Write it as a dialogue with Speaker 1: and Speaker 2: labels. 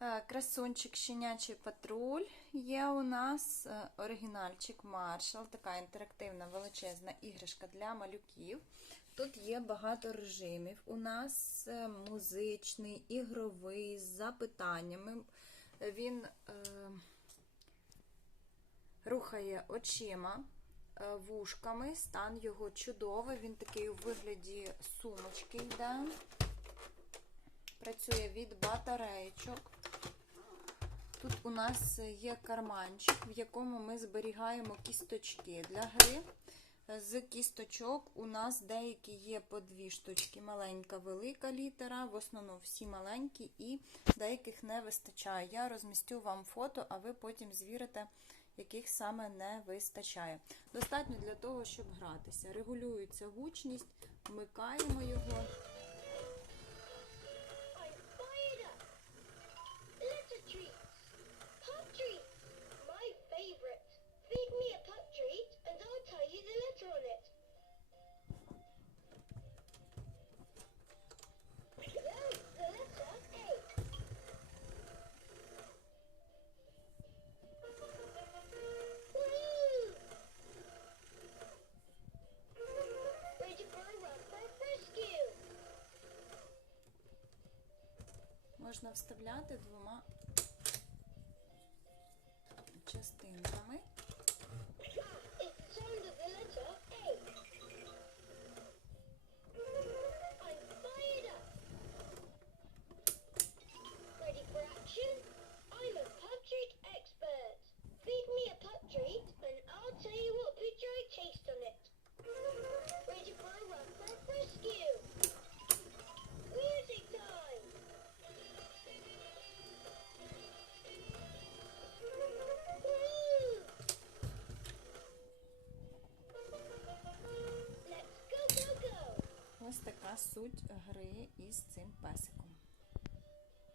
Speaker 1: Е, Красунчик щенячий патруль. Є у нас е, оригінальчик Маршал, така інтерактивна величезна іграшка для малюків. Тут є багато режимів. У нас е, музичний, ігровий, з запитаннями. Він е, рухає очима, вушками, стан його чудовий. Він такий у вигляді сумочки йде. Працює від батареєчок. Тут у нас є карманчик, в якому ми зберігаємо кісточки для гри. З кісточок у нас деякі є по дві штучки, маленька, велика літера, в основному всі маленькі, і деяких не вистачає. Я розмістю вам фото, а ви потім звірите, яких саме не вистачає. Достатньо для того, щоб гратися. Регулюється гучність, вмикаємо його. Можна вставляти двома частинками. Ось така суть гри із цим песиком.